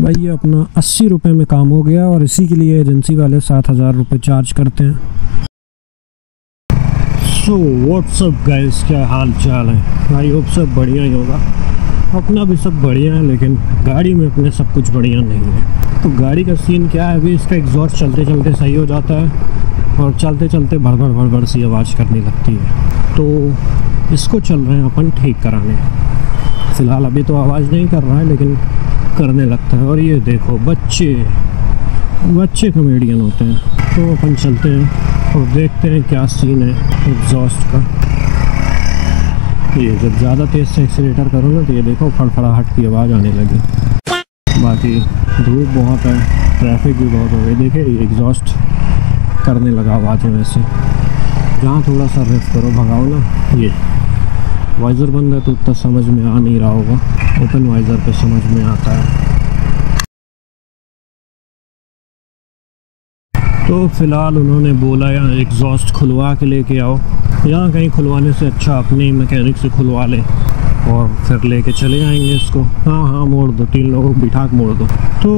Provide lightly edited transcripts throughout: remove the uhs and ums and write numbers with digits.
भाई ये अपना 80 रुपये में काम हो गया और इसी के लिए एजेंसी वाले 7,000 रुपये चार्ज करते हैं। सो व्हाट्सअप गाइस, क्या हाल चाल है? आई होप सब बढ़िया ही होगा। अपना भी सब बढ़िया है, लेकिन गाड़ी में अपने सब कुछ बढ़िया नहीं है। तो गाड़ी का सीन क्या है, अभी इसका एग्जॉस्ट चलते चलते सही हो जाता है और चलते चलते भड़बड़ सी आवाज़ करने लगती है। तो इसको चल रहे हैं अपन ठीक कराने। फ़िलहाल अभी तो आवाज़ नहीं कर रहा है, लेकिन करने लगता है। और ये देखो बच्चे कॉमेडियन होते हैं। तो अपन चलते हैं और देखते हैं क्या सीन है एग्जॉस्ट का। ये जब ज़्यादा तेज़ से एक्सीलेटर करो ना तो ये देखो फड़फड़ाहट की आवाज़ आने लगी। बाकी धूप बहुत है, ट्रैफिक भी बहुत हो गई। देखिए ये एग्जॉस्ट करने लगा आवाज़ में। वैसे जहाँ थोड़ा सा रिफ करो, भगाओ ना। ये वाइज़र बंद है तो उतना समझ में आ नहीं रहा होगा, ओपन वाइज़र पे समझ में आता है। तो फ़िलहाल उन्होंने बोला यहाँ एग्जॉस्ट खुलवा के लेके आओ। यहाँ कहीं खुलवाने से अच्छा अपने ही मैकेनिक से खुलवा ले और फिर लेके चले आएंगे इसको। हाँ मोड़ दो, 3 लोगों को बिठा के मोड़ दो। तो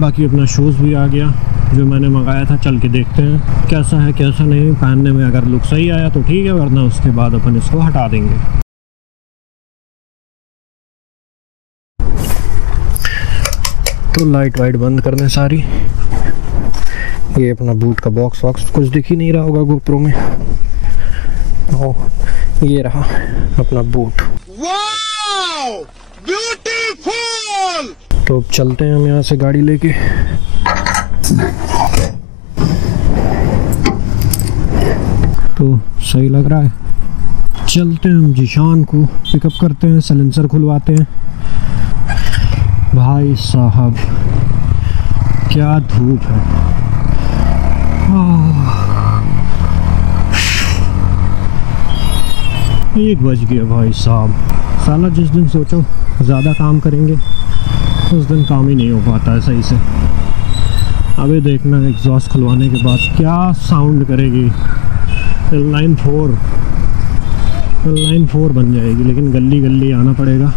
बाकी अपना शूज़ भी आ गया जो मैंने मंगाया था। चल के देखते हैं कैसा है कैसा नहीं। पहनने में अगर लुक सही आया तो ठीक है, वरना उसके बाद अपन इसको हटा देंगे। तो लाइट वाइट बंद करने सारी। ये अपना बूट का बॉक्स वॉक्स कुछ दिख ही नहीं रहा होगा गोप्रो में। ये रहा अपना बूट। Wow beautiful. तो अब चलते हैं हम यहाँ से गाड़ी लेके। तो सही लग रहा है, चलते हैं हम जीशान को पिकअप करते हैं, साइलेंसर खुलवाते हैं। भाई साहब क्या धूप है। 1 बज गया भाई साहब। साला जिस दिन सोचो ज़्यादा काम करेंगे उस दिन काम ही नहीं हो पाता है सही से। अभी देखना एग्जॉस्ट खुलवाने के बाद क्या साउंड करेगी। लाइन 4 बन जाएगी, लेकिन गली गली आना पड़ेगा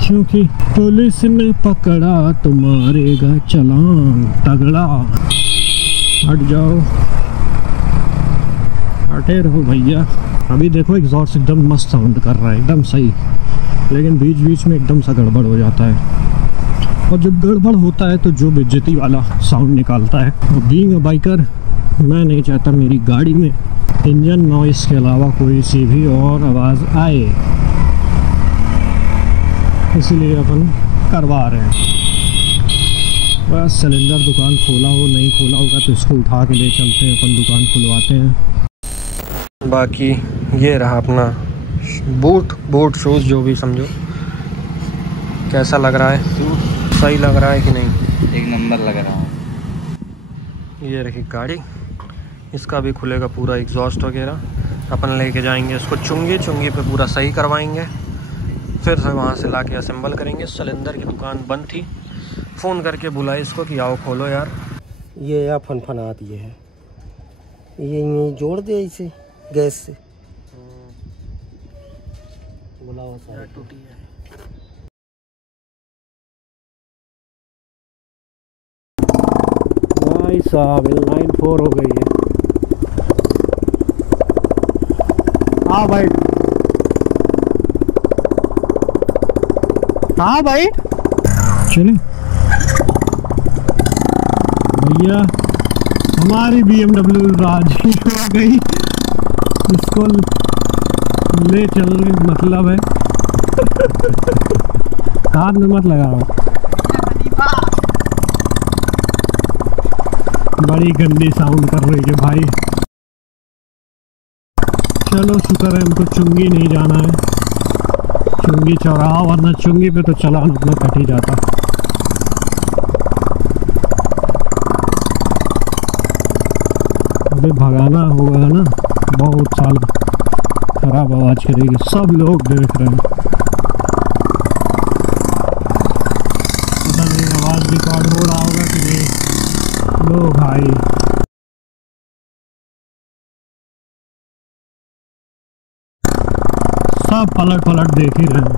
क्योंकि पुलिस ने पकड़ा तो मारेगा चालान तगड़ा। हट जाओ, हटे रहो भैया। अभी देखो एग्जॉस्ट एकदम मस्त साउंड कर रहा है, एकदम सही, लेकिन बीच बीच में एकदम सा गड़बड़ हो जाता है। और जब गड़बड़ होता है तो जो बेइज्जती वाला साउंड निकालता है। और बीइंग अ बाइकर मैं नहीं चाहता मेरी गाड़ी में इंजन नॉइस के अलावा कोई सी भी और आवाज़ आए, इसलिए अपन करवा रहे हैं। बस सिलेंडर दुकान खोला हो नहीं खोला होगा तो इसको उठा के ले चलते हैं, अपन दुकान खुलवाते हैं। बाकी ये रहा अपना बूट शूज़ जो भी समझो। कैसा लग रहा है? सही लग रहा है कि नहीं? एक नंबर लग रहा है। ये रही गाड़ी, इसका भी खुलेगा पूरा एग्जॉस्ट वगैरह। अपन लेके जाएंगे इसको चुंगी पे पूरा सही करवाएंगे, फिर से वहाँ से लाके असेंबल करेंगे। सिलेंडर की दुकान बंद थी, फ़ोन करके बुलाए इसको कि आओ खोलो यार। ये या फनफना दिए है, ये जोड़ दे इसे गैस से। बुलाओ सर, टूटी है। भाई साहब लाइन 4 हो गई है। हाँ भाई, हाँ भाई चले भैया। हमारी BMW राजी हो गई, इसको ले चलने मतलब है। कान में मत लगा रहा, बड़ी गंदी साउंड कर रही है भाई। चलो शुक्र है हमको चुंगी नहीं जाना है, चुंगी चौराहा, वरना चुंगी पे तो चालान अपना कट ही जाता। अभी भगाना होगा ना, बहुत साल खराब आवाज़ करेगी, सब लोग देख रहे हैं। पता नहीं आवाज़ रिकॉर्ड हो रहा होगा कि नहीं। लो भाई, सब पलट देख ही रहे हैं।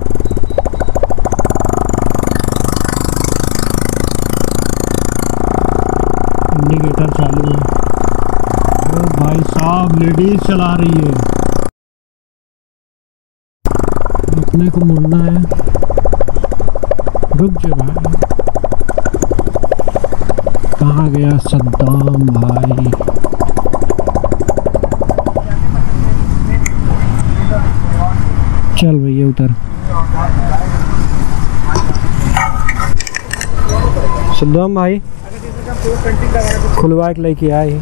इंडिकेटर चालू है। ओ भाई साहब, लेडीज चला रही है, अपने को मुड़ना है। रुक जा भाई, कहाँ गया सद्दाम भाई? चल भैया उतर। सद्दाम भाई खुलवा के लेके आए।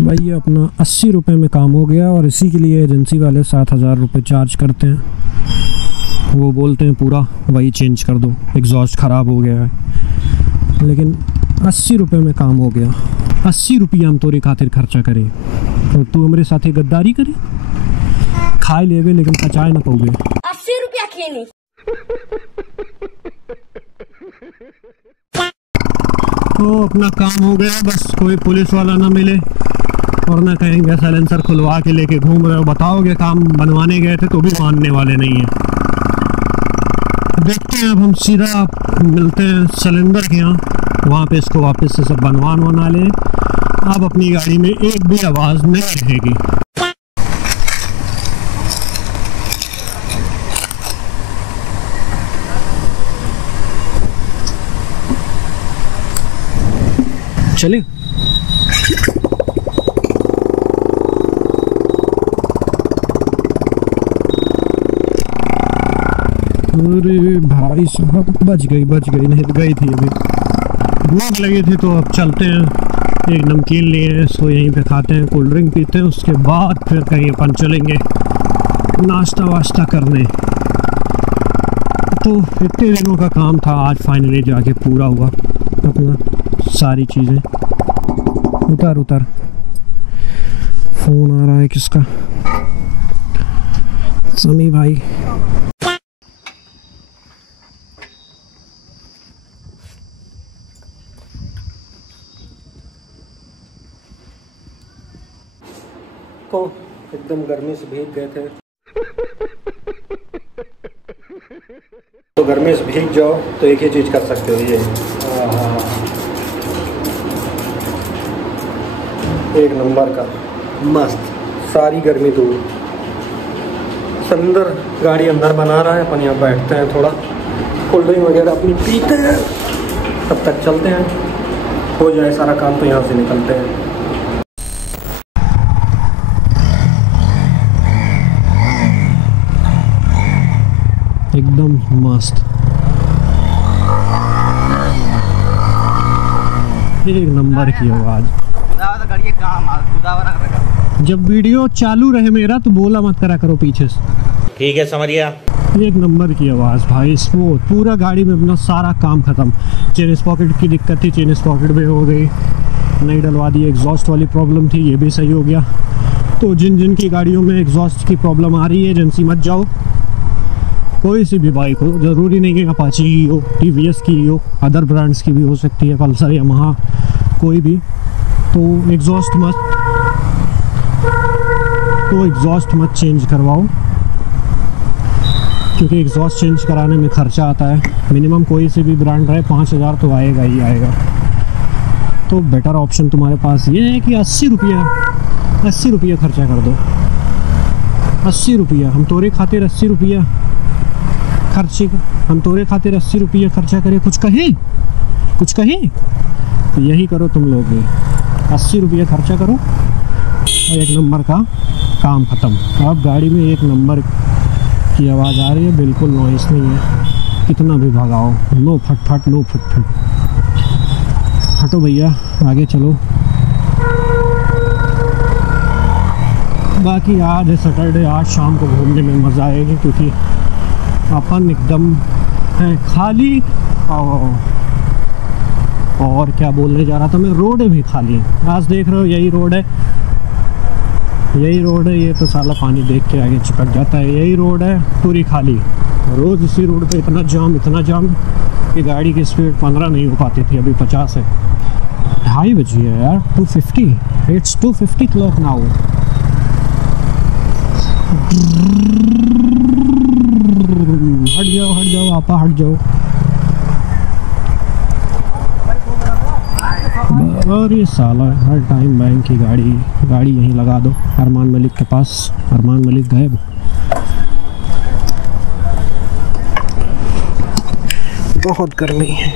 भाई अपना 80 रुपये में काम हो गया, और इसी के लिए एजेंसी वाले 7,000 रुपये चार्ज करते हैं। वो बोलते हैं पूरा वही चेंज कर दो, एग्जॉस्ट ख़राब हो गया है। लेकिन 80 रुपये में काम हो गया। 80 रुपये हम तोरी खातिर खर्चा करें, तो तू हमारे साथ ही गद्दारी करे। खाए लेवे लेकिन पचाए ना पाओगे। 80 रुपया खेनी। तो अपना काम हो गया, बस कोई पुलिस वाला ना मिले और ना कहेंगे साइलेंसर खुलवा के लेके घूम रहे हो। बताओगे काम बनवाने गए थे तो भी मानने वाले नहीं हैं। देखते हैं, अब हम सीधा मिलते हैं सिलेंडर के यहाँ, वहाँ पे इसको वापस से सब बनवा ले। अब अपनी गाड़ी में एक भी आवाज़ नहीं रहेगी। चलिए अरे भाई साहब, बच गई नहीं तो गई थी। अभी भूख लगी थी तो अब चलते हैं। एक नमकीन लिए हैं, इसको यहीं पे खाते हैं, कोल्ड ड्रिंक पीते हैं, उसके बाद फिर कहीं अपन चलेंगे नाश्ता वाश्ता करने। तो इतने दिनों का काम था, आज फाइनली जाके पूरा हुआ अपना सारी चीज़ें। उतर फोन आ रहा है किसका? समी भाई। तो एकदम गर्मी से भीग गए थे। तो गर्मी से भीग जाओ तो एक ही चीज़ कर सकते हो, ये एक नंबर का मस्त, सारी गर्मी दूर। अंदर गाड़ी अंदर बना रहा है, अपन यहाँ बैठते हैं, थोड़ा कोल्ड ड्रिंक वगैरह अपनी पीते हैं, तब तक चलते हैं। हो जाए सारा काम तो यहाँ से निकलते हैं। एकदम मस्त, एक नंबर की आवाज़। जब वीडियो चालू रहे मेरा तो बोला मत करा करो पीछे से। ठीक है, समझ गया। एक नंबर की आवाज़ भाई, स्मूथ, पूरा गाड़ी में अपना सारा काम ख़त्म। चेन स्पॉकेट की दिक्कत थी, चेन स्पॉकेट भी हो गई, नहीं डलवा दी। एग्जॉस्ट वाली प्रॉब्लम थी, ये भी सही हो गया। तो जिन की गाड़ियों में एग्जॉस्ट की प्रॉब्लम आ रही है, एजेंसी मत जाओ। कोई सी भी बाइक हो, ज़रूरी नहीं है अपाची की हो, टीवीएस की हो, अदर ब्रांड्स की भी हो सकती है, पल्सर, यामाहा, कोई भी। तो एग्जॉस्ट मत चेंज करवाओ, क्योंकि एग्जॉस्ट चेंज कराने में खर्चा आता है। मिनिमम कोई से भी ब्रांड रहे 5,000 तो आएगा ही आएगा। तो बेटर ऑप्शन तुम्हारे पास ये है कि 80 रुपया खर्चा कर दो। 80 रुपया हम तोरे खातिर 80 रुपया खर्चे का, हम तोरे खातिर 80 रुपये खर्चा करे, कुछ कही तो यही करो तुम लोग भी, 80 रुपये खर्चा करो और 1 नंबर का काम ख़त्म। अब गाड़ी में 1 नंबर की आवाज़ आ रही है, बिल्कुल नॉइस नहीं है, कितना भी भगाओ, नो फट नो फट। हटो भैया, आगे चलो। बाकी आज है सैटरडे, आज शाम को घूमने में मज़ा आएगी क्योंकि अपन एकदम है खाली। और क्या बोलने जा रहा था मैं, रोड भी खाली है आज, देख रहे हो यही रोड है, ये तो साला पानी देख के आगे चिपक जाता है। यही रोड है पूरी खाली, रोज़ इसी रोड पे इतना जाम कि गाड़ी की स्पीड 15 नहीं हो पाती थी, अभी 50 है। 2:30 बजी है यार, 2:50, इट्स 2:50 क्लॉक नाउ। हट जाओ आपा, हट जाओ। और ये साला हर टाइम बैंक की गाड़ी यहीं लगा दो अरमान मलिक के पास। अरमान मलिक गायब। बहुत गर्मी है।